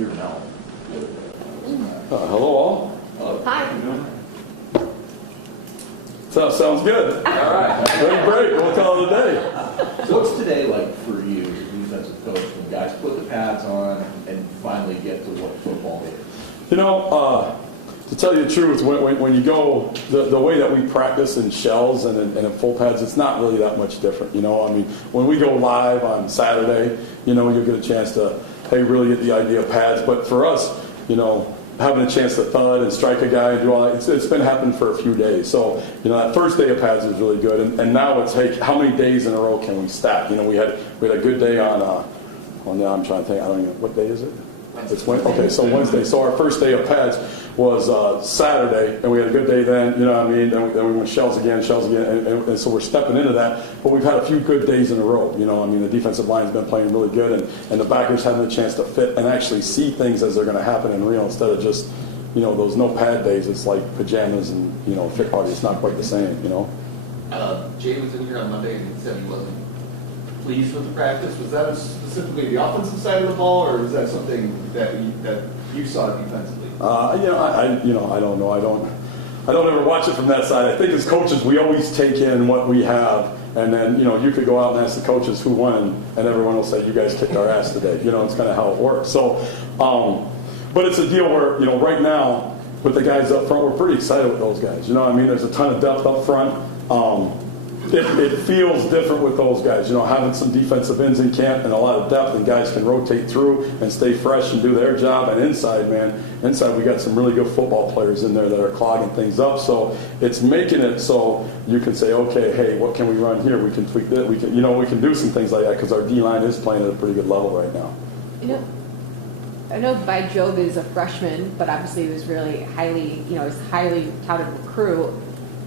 here now. Hello all. Hi. Sounds good. All right. Great break. We'll call it a day. So what's today like for you, as a defensive coach, when guys put the pads on and finally get to what football is? You know, to tell you the truth, when you go, the way that we practice in shells and in full pads, it's not really that much different. You know, I mean, when we go live on Saturday, you know, you'll get a chance to, hey, really get the idea of pads. But for us, you know, having a chance to thud and strike a guy and do all that, it's been happening for a few days. So, you know, that first day of pads was really good. And now it's, hey, how many days in a row can we stack? You know, we had a good day on now I'm trying to think, I don't even know, what day is it? It's Wednesday. Okay, so Wednesday. So our first day of pads was Saturday, and we had a good day then, you know what I mean? Then we went shells again, and so we're stepping into that. But we've had a few good days in a row, you know. I mean, the defensive line's been playing really good, and the backers having a chance to fit and actually see things as they're going to happen in real instead of just, you know, those no pad days. It's like pajamas and, you know, fit party. It's not quite the same, you know. Jay was in here on Monday and he said he wasn't pleased with the practice. Was that specifically the offensive side of the ball, or is that something that you saw defensively? You know, I don't know. I don't ever watch it from that side. I think as coaches, we always take in what we have, and then, you know, you could go out and ask the coaches who won, and everyone will say, you guys kicked our ass today. You know, it's kind of how it works. So, but it's a deal where, you know, right now, with the guys up front, we're pretty excited with those guys. You know what I mean? There's a ton of depth up front. It feels different with those guys, you know, having some defensive ends in camp and a lot of depth, and guys can rotate through and stay fresh and do their job. And inside, we got some really good football players in there that are clogging things up. So it's making it so you can say, okay, hey, what can we run here? We can tweak that. We can do some things like that because our D-line is playing at a pretty good level right now. You know, I know Bijov is a freshman, but obviously he was really highly touted recruit.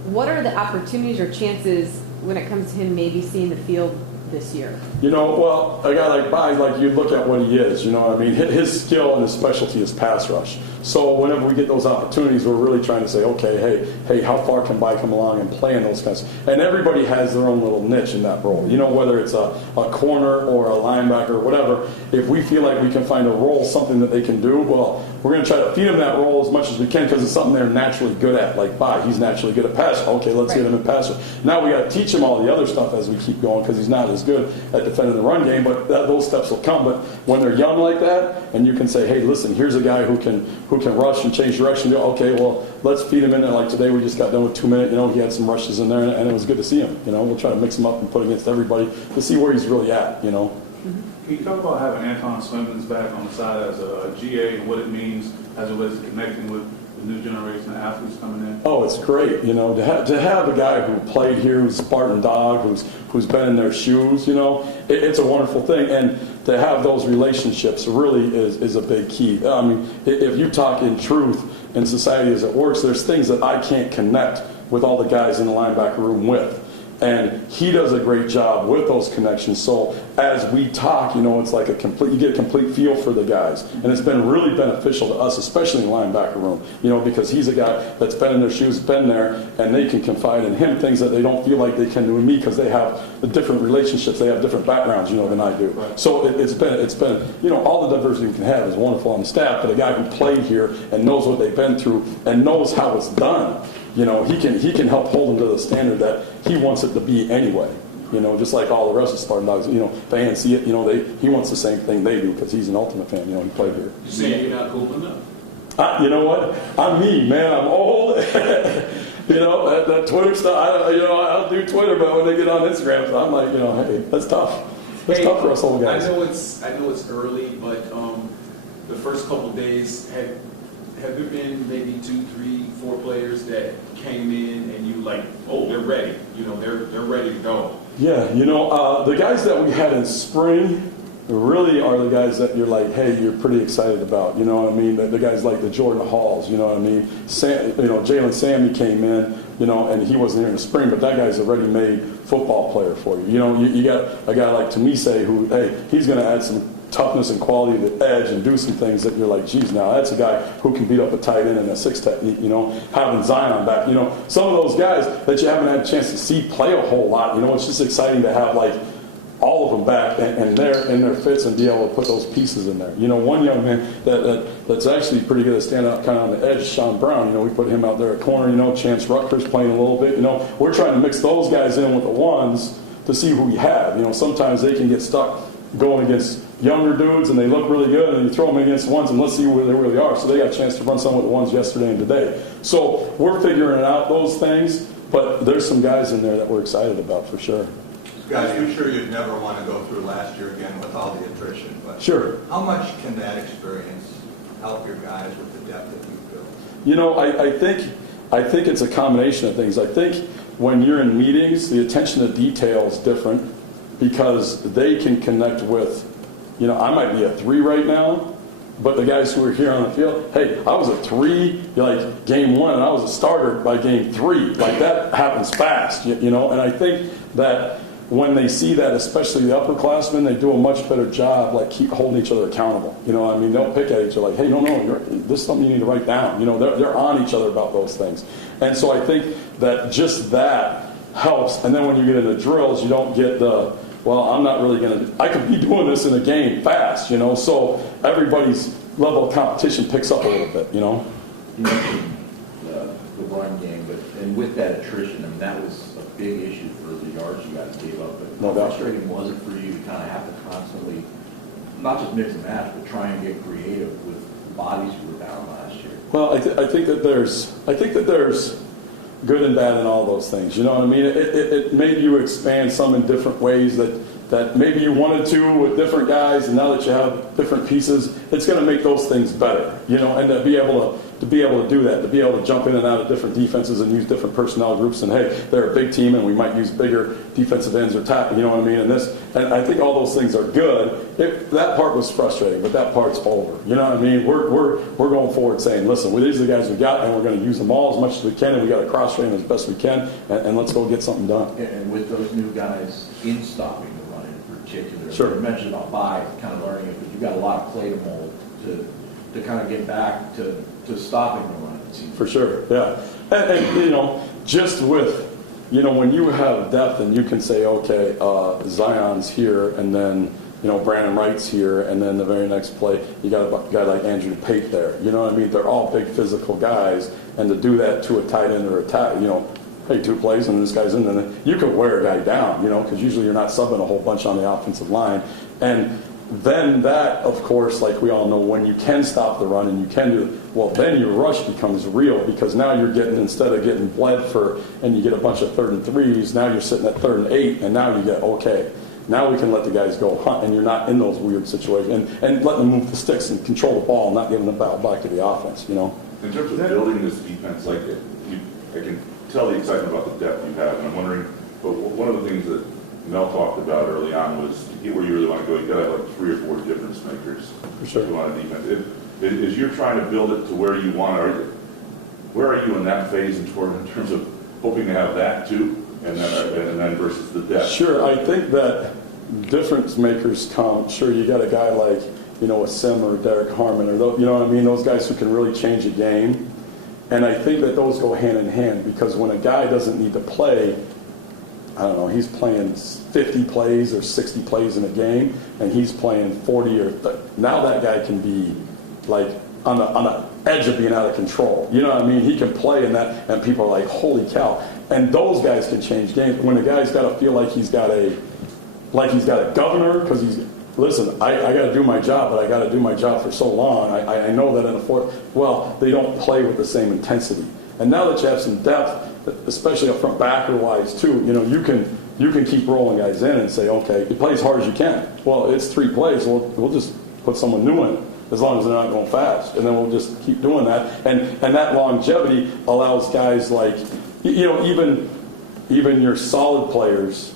What are the opportunities or chances when it comes to him maybe seeing the field this year? You know, well, a guy like Bai, like you look at what he is, you know what I mean? His skill and his specialty is pass rush. So whenever we get those opportunities, we're really trying to say, okay, hey, how far can Bai come along and play in those guys? And everybody has their own little niche in that role. You know, whether it's a corner or a linebacker or whatever, if we feel like we can find a role, something that they can do, well, we're going to try to feed them that role as much as we can because it's something they're naturally good at. Like Bai, he's naturally good at pass. Okay, let's get him in pass rush. Now we got to teach him all the other stuff as we keep going because he's not as good at defending the run game, but those steps will come. But when they're young like that, and you can say, hey, listen, here's a guy who can rush and change direction. Okay, well, let's feed him in there. Like today, we just got done with 2 minutes. You know, he had some rushes in there, and it was good to see him. You know, we'll try to mix him up and put against everybody to see where he's really at. You know. Can you talk about having Anton Swindon's back on the side as a GA and what it means as it relates to connecting with the new generation of athletes coming in? Oh, it's great, you know, to have a guy who played here, who's a Spartan dog, who's been in their shoes, you know, it's a wonderful thing. And to have those relationships really is a big key. I mean, if you talk in truth in society as it works, there's things that I can't connect with all the guys in the linebacker room with. And he does a great job with those connections. So as we talk, you know, it's like you get a complete feel for the guys. And it's been really beneficial to us, especially in the linebacker room, you know, because he's a guy that's been in their shoes, been there, and they can confide in him things that they don't feel like they can do with me because they have the different relationships, they have different backgrounds, you know, than I do. Right. So it's been, you know, all the diversity we can have is wonderful on the staff, but a guy who played here and knows what they've been through and knows how it's done. You know, he can help hold them to the standard that he wants it to be anyway. You know, just like all the rest of Spartan dogs. You know, fans see it. You know, he wants the same thing they do because he's an ultimate fan. You know, he played here. You say you're not cool enough? You know what? I'm me, man. I'm old. You know, that Twitter stuff. I'll do Twitter, but when they get on Instagram, I'm like, you know, hey, that's tough. That's tough for us old guys. I know it's early, but the first couple of days have there been maybe 2, 3, 4 players that came in and you like, oh, they're ready. You know, they're ready to go. Yeah, you know, the guys that we had in spring really are the guys that you're like, hey, you're pretty excited about. You know what I mean? The guys like the Jordan Halls. You know what I mean? Jalen Sammy came in. You know, and he wasn't here in the spring, but that guy's a ready-made football player for you. You know, you got a guy like Tamise who, hey, he's going to add some toughness and quality to the edge and do some things that you're like, geez, now that's a guy who can beat up a tight end and a 6 technique, you know, having Zion back. You know, some of those guys that you haven't had a chance to see play a whole lot, you know, it's just exciting to have, like, all of them back and they're in their fits and be able to put those pieces in there. One young man that's actually pretty good at standing out kind of on the edge, Sean Brown. We put him out there at corner. Chance Rutgers playing a little bit. We're trying to mix those guys in with the ones to see who we have. Sometimes they can get stuck going against younger dudes and they look really good, and you throw them against the ones and let's see where they really are. So they got a chance to run some with the ones yesterday and today. So we're figuring out those things, but there's some guys in there that we're excited about for sure. Guys, I'm sure you'd never want to go through last year again with all the attrition, but Sure. how much can that experience help your guys with the depth that you've built? I think it's a combination of things. I think when you're in meetings, the attention to detail is different because they can connect with, I might be a 3 right now, but the guys who are here on the field, hey, I was a 3 like game 1 and I was a starter by game 3. Like that happens fast, and I think that when they see that, especially the upperclassmen, they do a much better job, like keep holding each other accountable. They'll pick at each other like, hey, no, this is something you need to write down. They're on each other about those things. And so I think that just that helps. And then when you get into drills, you don't get the, well, I'm not really going to, I could be doing this in a game fast, so everybody's level of competition picks up a little bit, You mentioned the run game, and with that attrition, that was a big issue for the yards you guys gave up. But No how doubt. frustrating was it for you to kind of have to constantly, not just mix and match, but try and get creative with bodies you were down last year? Well, I think that there's good and bad in all those things. You know what I mean? It made you expand some in different ways that maybe you wanted to with different guys, and now that you have different pieces, it's going to make those things better. And to be able to do that, to be able to jump in and out of different defenses and use different personnel groups, and hey, they're a big team and we might use bigger defensive ends or tackle, you know what I mean? And I think all those things are good. That part was frustrating, but that part's over. You know what I mean? We're going forward saying, listen, these are the guys we got, and we're going to use them all as much as we can, and we got to cross train as best we can, and let's go get something done. And with those new guys in stopping the run in particular, Sure. You mentioned about Bai kind of learning it, but you've got a lot of clay to mold to kind of get back to stopping the run, it seems. For sure, yeah. And just with, when you have depth and you can say, okay, Zion's here, and then, Brandon Wright's here, and then the very next play, you got a guy like Andrew Pate there. You know what I mean? They're all big physical guys, and to do that to a tight end or a tackle, hey, 2 plays and this guy's in, and you could wear a guy down, because usually you're not subbing a whole bunch on the offensive line. And then that, of course, like we all know, when you can stop the run and you can do, well, then your rush becomes real, because now you're getting, instead of getting bled for, and you get a bunch of 3rd and 3s, now you're sitting at 3rd and 8, and now you get, okay, now we can let the guys go hunt, and you're not in those weird situations, and let them move the sticks and control the ball, and not giving the ball back to the offense, In terms of building this defense, I can tell the excitement about the depth you have, and I'm wondering, but one of the things that Mel talked about early on was to get where you really want to go, you got to have like 3 or 4 difference makers For sure. to go on a defense. As you're trying to build it to where you want to, where are you in that phase in terms of hoping to have that too, and then versus the depth? Sure, I think that difference makers come. Sure, you got a guy like, a Sim or Derek Harmon, or those, those guys who can really change a game. And I think that those go hand in hand, because when a guy doesn't need to play, I don't know, he's playing 50 plays or 60 plays in a game, and he's playing 40 or 30. Now that guy can be like on the edge of being out of control. You know what I mean? He can play in that, and people are like, holy cow. And those guys can change games. When a guy's got to feel like he's got a governor, because listen, I got to do my job, but I got to do my job for so long. I know that in the fourth, they don't play with the same intensity. And now that you have some depth, especially up front backer-wise too, you can keep rolling guys in and say, okay, you play as hard as you can. Well, it's 3 plays. We'll just put someone new in, as long as they're not going fast, and then we'll just keep doing that. And that longevity allows guys like, even your solid players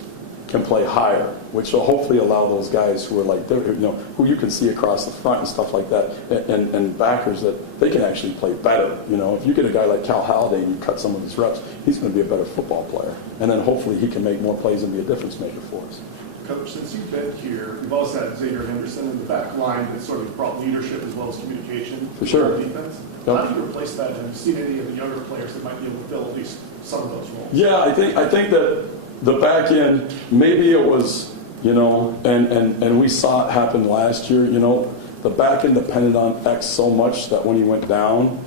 can play higher, which will hopefully allow those guys who are like, who you can see across the front and stuff like that, and backers, that they can actually play better. If you get a guy like Cal Halliday and you cut some of his reps, he's going to be a better football player, and then hopefully he can make more plays and be a difference maker for us. Coach, since you've been here, you've also had Xavier Henderson in the back line that sort of brought leadership as well as communication For sure. to the defense. Yep. How do you replace that? Have you seen any of the younger players that might be able to fill at least some of those roles? Yeah, I think that the back end, maybe it was you know, and we saw it happen last year, you know. The back end depended on X so much that when he went down,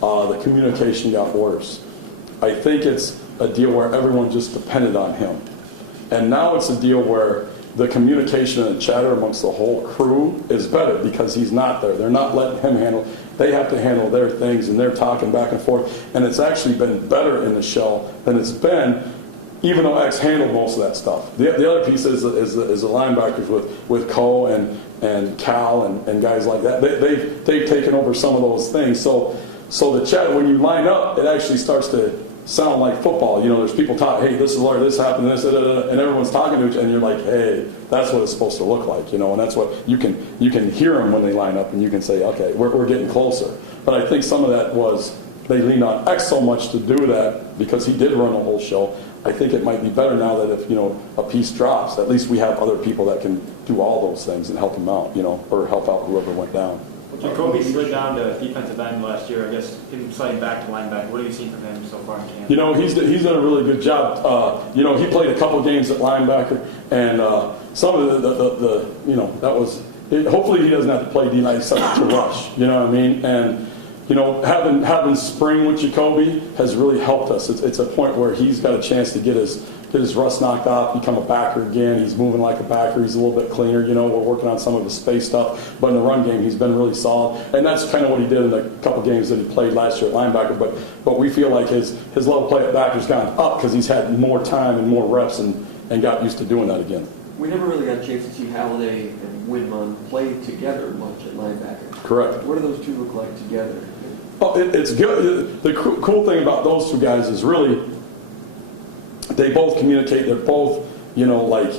the communication got worse. I think it's a deal where everyone just depended on him. And now it's a deal where the communication and the chatter amongst the whole crew is better because he's not there. They're not letting him handle. They have to handle their things, and they're talking back and forth. And it's actually been better in the shell than it's been, even though X handled most of that stuff. The other piece is the linebackers with Cole and Cal and guys like that. They've taken over some of those things. So the chat, when you line up, it actually starts to sound like football. You know, there's people talking, hey, this is Lord, this happened, this, and everyone's talking to each other, and you're like, hey, that's what it's supposed to look like, you know, and that's what you can hear them when they line up, and you can say, okay, we're getting closer. But I think some of that was they leaned on X so much to do that because he did run the whole show. I think it might be better now that if, you know, a piece drops, at least we have other people that can do all those things and help him out, you know, or help out whoever went down. Jacoby slid down to defensive end last year. I guess him sliding back to linebacker. What have you seen from him so far in camp? You know, he's done a really good job. You know, he played a couple games at linebacker, and some of the you know, that was hopefully he doesn't have to play D-line except to rush. You know what I mean? And you know, having spring with Jacoby has really helped us. It's a point where he's got a chance to get his rust knocked off, become a backer again. He's moving like a backer. He's a little bit cleaner. You know, we're working on some of his space stuff. But in the run game, he's been really solid. And that's kind of what he did in the couple games that he played last year at linebacker. But we feel like his level play at backer's gone up because he's had more time and more reps and got used to doing that again. We never really got a chance to see Halliday and Widman play together much at linebacker. Correct. What do those two look like together? Oh, it's good. The cool thing about those two guys is really they both communicate. They're both, you know, like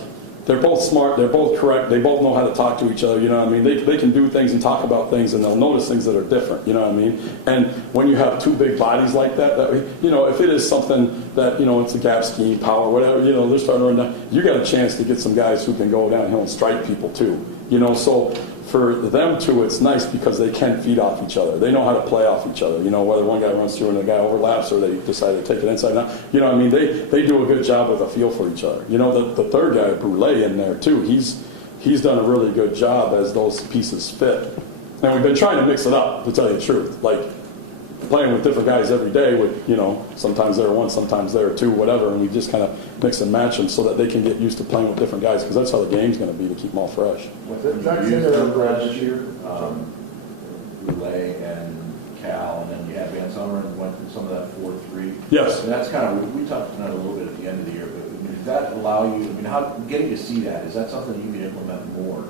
they're both smart. They're both correct. They both know how to talk to each other. You know what I mean? They can do things and talk about things, and they'll notice things that are different. You know what I mean? And when you have two big bodies like that, you know, if it is something that, you know, it's a gap scheme, power, whatever, you know, they're starting to run down. You got a chance to get some guys who can go downhill and strike people too. You know, so. For them two, it's nice because they can feed off each other. They know how to play off each other. You know, whether one guy runs through and the guy overlaps or they decide to take it inside and out. You know what I mean? They do a good job with a feel for each other. You know, the third guy, Brule, in there too, he's done a really good job as those pieces fit. And we've been trying to mix it up, to tell you the truth. Like, playing with different guys every day with, you know, sometimes they're one, sometimes they're two, whatever, and we just kind of mix and match them so that they can get used to playing with different guys because that's how the game's going to be, to keep them all fresh. Zach used them last year, Relay and Cal, and then you had Van Sumeren went through some of that 4-3. Yes. And that's kind of, we talked about it a little bit at the end of the year, but I mean, does that allow you, I mean, how, getting to see that, is that something you can implement more?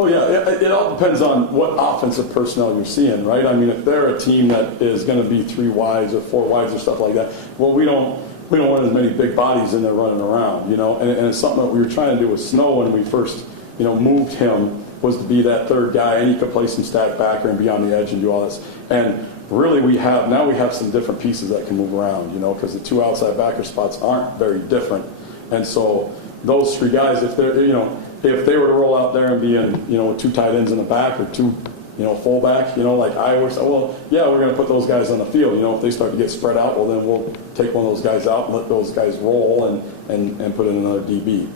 Oh, yeah, it all depends on what offensive personnel you're seeing, right? I mean, if they're a team that is going to be 3 wides or 4 wides or stuff like that, well, we don't want as many big bodies in there running around, you know? And it's something that we were trying to do with Snow when we first, you know, moved him, was to be that third guy, and he could play some stack backer and be on the edge and do all this. And really we have some different pieces that can move around, you know, because the 2 outside backer spots aren't very different. And so those 3 guys, if they're, you know, if they were to roll out there and be in, you know, 2 tight ends in the back or 2, you know, fullback, you know, like Iowa, so, well, yeah, we're going to put those guys on the field. You know, if they start to get spread out, well, then we'll take one of those guys out and let those guys roll and put in another DB.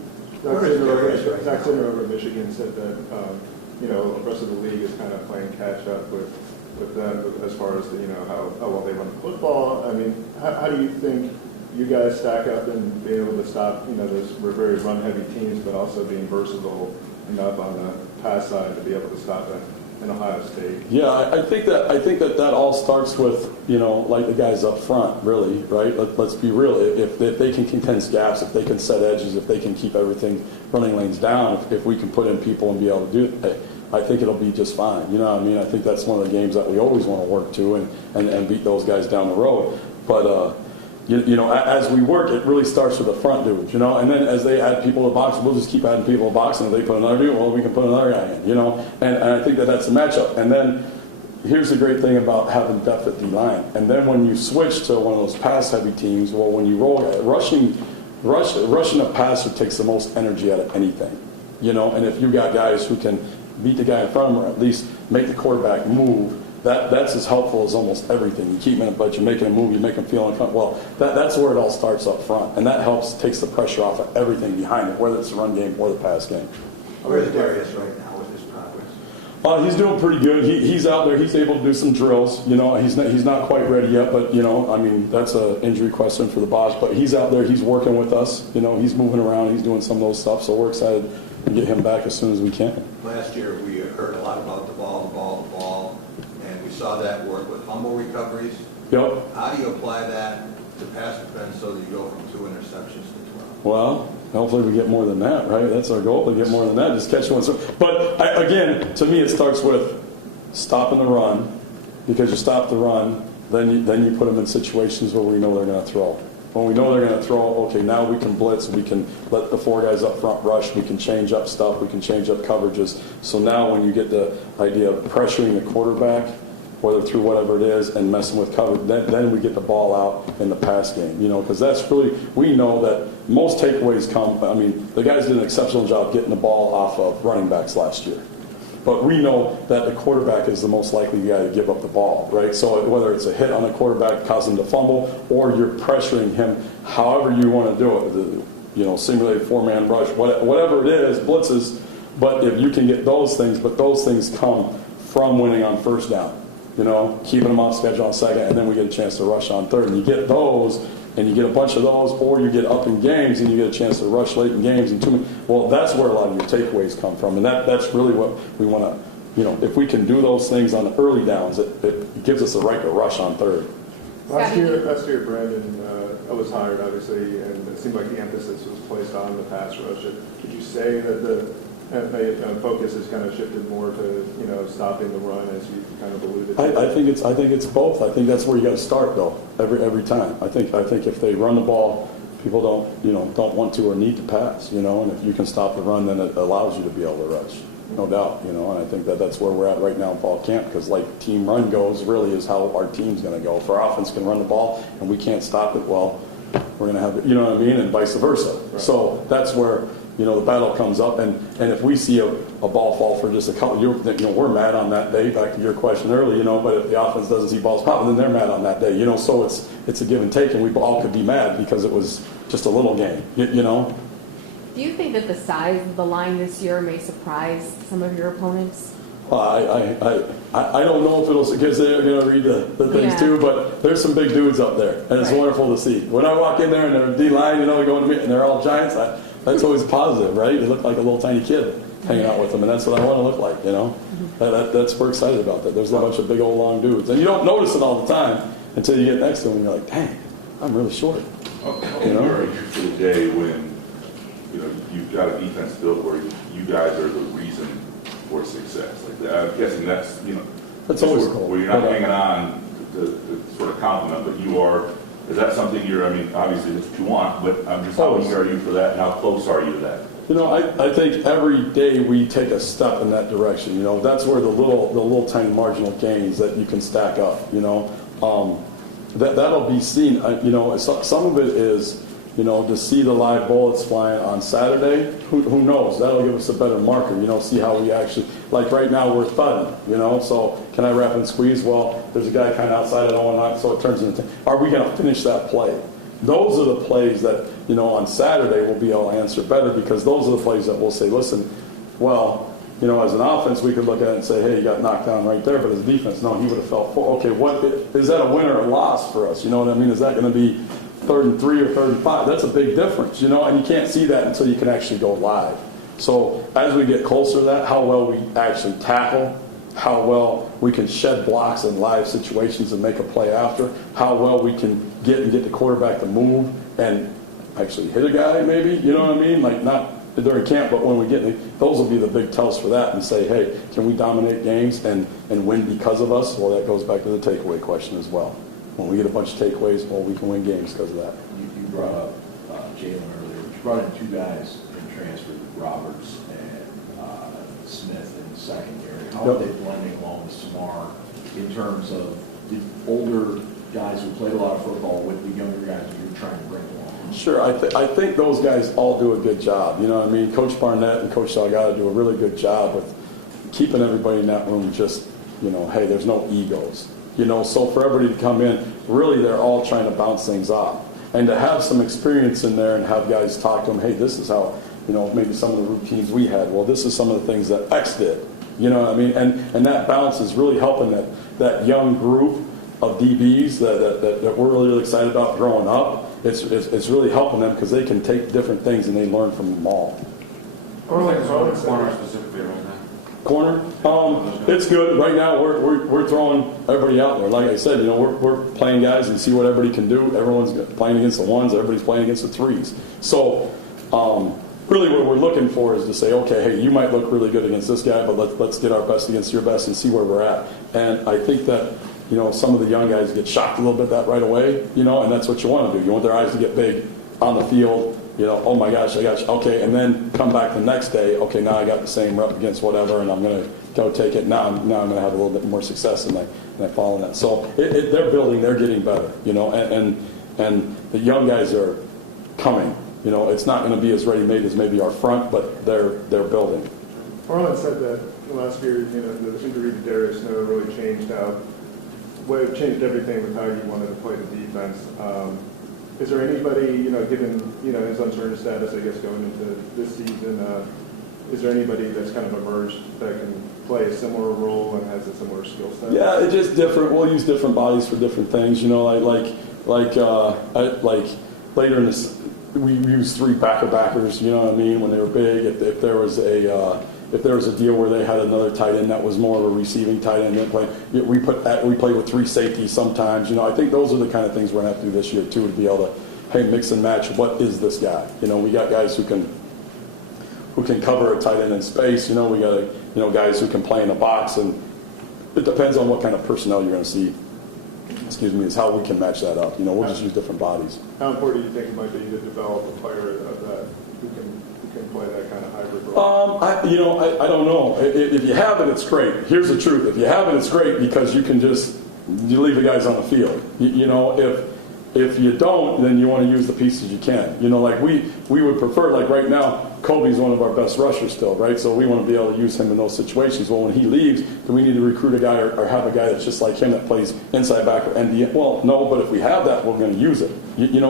Zach Sinner over at Michigan said that, you know, the rest of the league is kind of playing catch up with them as far as, you know, how well they run the football. I mean, how do you think you guys stack up and be able to stop, you know, those very run-heavy teams, but also being versatile enough on the pass side to be able to stop that in Ohio State? Yeah, I think that all starts with, you know, like the guys up front, really, right? Let's be real. If they can condense gaps, if they can set edges, if they can keep everything running lanes down, if we can put in people and be able to do it, I think it'll be just fine. You know what I mean? I think that's one of the games that we always want to work to and beat those guys down the road. But you know, as we work, it really starts with the front dudes, you know, and then as they add people to the box, we'll just keep adding people to the box, and if they put another dude, well, we can put another guy in, you know, and I think that's the matchup. And then here's the great thing about having depth at D-line. And then when you switch to one of those pass-heavy teams, well, when you roll, rushing a passer takes the most energy out of anything, you know, and if you got guys who can beat the guy in front of them or at least make the quarterback move, that's as helpful as almost everything. You keep them, but you're making them move, you make them feel uncomfortable. Well, that's where it all starts up front, and that helps, takes the pressure off of everything behind it, whether it's the run game or the pass game. Where's Darius right now with his progress? He's doing pretty good. He's out there. He's able to do some drills. You know, he's not quite ready yet, but you know, I mean, that's an injury question for the boss. But he's out there. He's working with us. You know, he's moving around. He's doing some of those stuff. So we're excited to get him back as soon as we can. Last year, we heard a lot about the ball, and we saw that work with humble recoveries. Yep. How do you apply that to pass defense so that you go from 2 interceptions to 12? Well, hopefully we get more than that, right? That's our goal, to get more than that, just catch one. But again, to me, it starts with stopping the run, because you stop the run, then you put them in situations where we know they're going to throw. When we know they're going to throw, okay, now we can blitz, we can let the 4 guys up front rush, we can change up stuff, we can change up coverages. So now when you get the idea of pressuring the quarterback, whether through whatever it is, and messing with cover, then we get the ball out in the pass game, you know, because that's really, we know that most takeaways come, I mean, the guys did an exceptional job getting the ball off of running backs last year. But we know that the quarterback is the most likely guy to give up the ball, right? So whether it's a hit on the quarterback causing him to fumble, or you're pressuring him, however you want to do it, you know, simulated 4-man rush, whatever it is, blitzes, but if you can get those things, but those things come from winning on first down. You know, keeping them off schedule on second, and then we get a chance to rush on third. And you get those, and you get a bunch of those, or you get up in games, and you get a chance to rush late in games. Well, that's where a lot of your takeaways come from, and that's really what we want to, you know, if we can do those things on the early downs, it gives us the right to rush on third. Last year, Brandon was hired, obviously, and it seemed like the emphasis was placed on the pass rush. Could you say that the focus has kind of shifted more to, you know, stopping the run, as you kind of alluded to? I think it's both. I think that's where you got to start, though, every time. I think if they run the ball, people don't want to or need to pass, you know, and if you can stop the run, then it allows you to be able to rush, no doubt, you know, and I think that's where we're at right now in fall camp, because like team run goes really is how our team's going to go. If our offense can run the ball and we can't stop it, well, we're going to have, you know what I mean, and vice versa. Right. So that's where, you know, the battle comes up, and if we see a ball fall for just a couple, you know, we're mad on that day, back to your question earlier, you know, but if the offense doesn't see balls popping, then they're mad on that day, you know, so it's a give and take, and we all could be mad because it was just a little game, you know. Do you think that the size of the line this year may surprise some of your opponents? I don't know if it'll, because they're going to read the things too, but there's some big dudes up there, and it's wonderful to see. When I walk in there and they're D-line, you know, they're going to me, and they're all giants, that's always positive, right? You look like a little tiny kid hanging out with them, and that's what I want to look like, you know? That's we're excited about that. There's a bunch of big old long dudes, and you don't notice it all the time until you get next to them, and you're like, dang, I'm really short. You know, are you for the day when, you know, you've got a defense built where you guys are the reason for success? Like, I'm guessing that's, you know, that's always cool. Where you're not hanging on to sort of compliment, but you are. Is that something you're? I mean, obviously that's what you want, but I'm just how eager are you for that, and how close are you to that? You know, I think every day we take a step in that direction. You know, that's where the little tiny marginal gains that you can stack up. You know, that'll be seen. You know, some of it is, you know, to see the live bullets flying on Saturday. Who knows? That'll give us a better marker. You know, see how we actually, like right now we're thudding. You know, so can I wrap and squeeze? Well, there's a guy kind of outside of 0-9, so it turns into. Are we going to finish that play? Those are the plays that, you know, on Saturday we'll be able to answer better, because those are the plays that we'll say, listen, well, you know, as an offense we could look at it and say, hey, you got knocked down right there, but as a defense, no, he would have fell forward. Okay, what is that, a win or a loss for us? You know what I mean? Is that going to be 3rd and 3 or 3rd and 5? That's a big difference, you know, and you can't see that until you can actually go live. So as we get closer to that, how well we actually tackle, how well we can shed blocks in live situations and make a play after, how well we can get the quarterback to move and actually hit a guy maybe, you know what I mean? Like not during camp, but when we get those will be the big tells for that, and say, hey, can we dominate games and win because of us? Well, that goes back to the takeaway question as well. When we get a bunch of takeaways, well, we can win games because of that. You brought up Jalen earlier. You brought in 2 guys in transfer, Roberts and Smith in the secondary. How are they blending along with Samar in terms of the older guys who played a lot of football with the younger guys that you're trying to bring along? Sure. I think those guys all do a good job. You know what I mean? Coach Barnett and Coach Salgado do a really good job with keeping everybody in that room just hey, there's no egos. So for everybody to come in, really they're all trying to bounce things off. And to have some experience in there and have guys talk to them, hey, this is how, maybe some of the routines we had. Well, this is some of the things that X did. You know what I mean? And that balance is really helping that young group of DBs that we're really, really excited about growing up. It's really helping them because they can take different things and they learn from them all. Corner specifically right now. Corner, it's good right now. We're throwing everybody out there. Like I said, we're playing guys and see what everybody can do. Everyone's playing against the ones. Everybody's playing against the threes. So really, what we're looking for is to say, okay, hey, you might look really good against this guy, but let's get our best against your best and see where we're at. And I think that some of the young guys get shocked a little bit that right away. And that's what you want to do. You want their eyes to get big on the field. Oh my gosh, I got you. Okay, and then come back the next day. Okay, now I got the same rep against whatever, and I'm going to go take it. Now I'm going to have a little bit more success and I follow that. So they're building, they're getting better. And the young guys are coming. It's not going to be as ready-made as maybe our front, but they're building. Orland said that last year, the injury to Darius Snow really changed changed everything with how you wanted to play the defense. Is there anybody, given, his uncertain status, I guess, going into this season, is there anybody that's kind of emerged that can play a similar role and has a similar skill set? Yeah, it's just different. We'll use different bodies for different things. Like later in this, we used 3 backers. You know what I mean? When they were big, if there was a deal where they had another tight end that was more of a receiving tight end, we play with 3 safeties sometimes. I think those are the kind of things we're going to have to do this year too, to be able to, hey, mix and match. What is this guy? We got guys who can cover a tight end in space. We got guys who can play in the box, and it depends on what kind of personnel you're going to see. Is how we can match that up. We'll just use different bodies. How important do you think it might be to develop a player of that who can play that kind of hybrid role? I don't know. If you have it, it's great. Here's the truth. If you have it, it's great because you can you leave the guys on the field. If you don't, then you want to use the pieces you can. Like we would prefer, like right now, Kobe's one of our best rushers still, right? So we want to be able to use him in those situations. Well, when he leaves, do we need to recruit a guy or have a guy that's just like him that plays inside back or ND? Well, no, but if we have that, we're going to use it.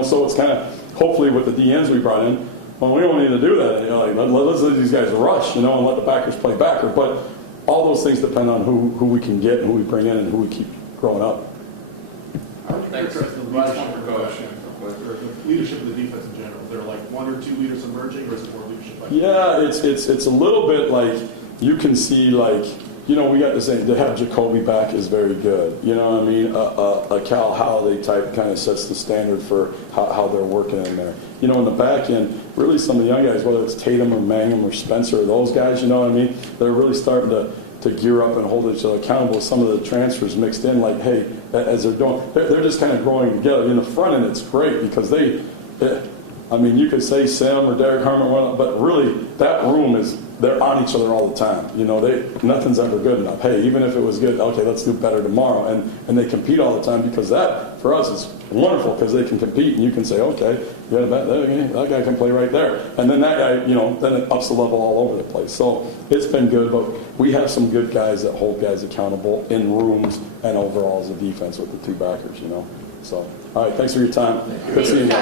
So it's kind of, hopefully with the DNs we brought in, well, we don't need to do that. Let's let these guys rush, and let the backers play backer. But all those things depend on who we can get and who we bring in and who we keep growing up. How would you characterize the leadership of the defense in general? Is there like 1 or 2 leaders emerging, or is it more leadership? Yeah, it's a little bit like you can see we got the same. To have Jacoby back is very good. You know what I mean? A Cal Holiday type kind of sets the standard for how they're working in there. In the back end, really some of the young guys, whether it's Tatum or Mangum or Spencer or those guys, you know what I mean? They're really starting to gear up and hold each other accountable. Some of the transfers mixed in, like, hey, as they're doing, they're just kind of growing together. In the front end, it's great because you could say Sam or Derek Harmon, but really that room they're on each other all the time. Nothing's ever good enough. Hey, even if it was good, okay, let's do better tomorrow. And they compete all the time because that, for us, is wonderful because they can compete and you can say, okay, that guy can play right there. And then that guy, then it ups the level all over the place. So it's been good, but we have some good guys that hold guys accountable in rooms and overall as a defense with the 2 backers, So, all right, thanks for your time. Good seeing you.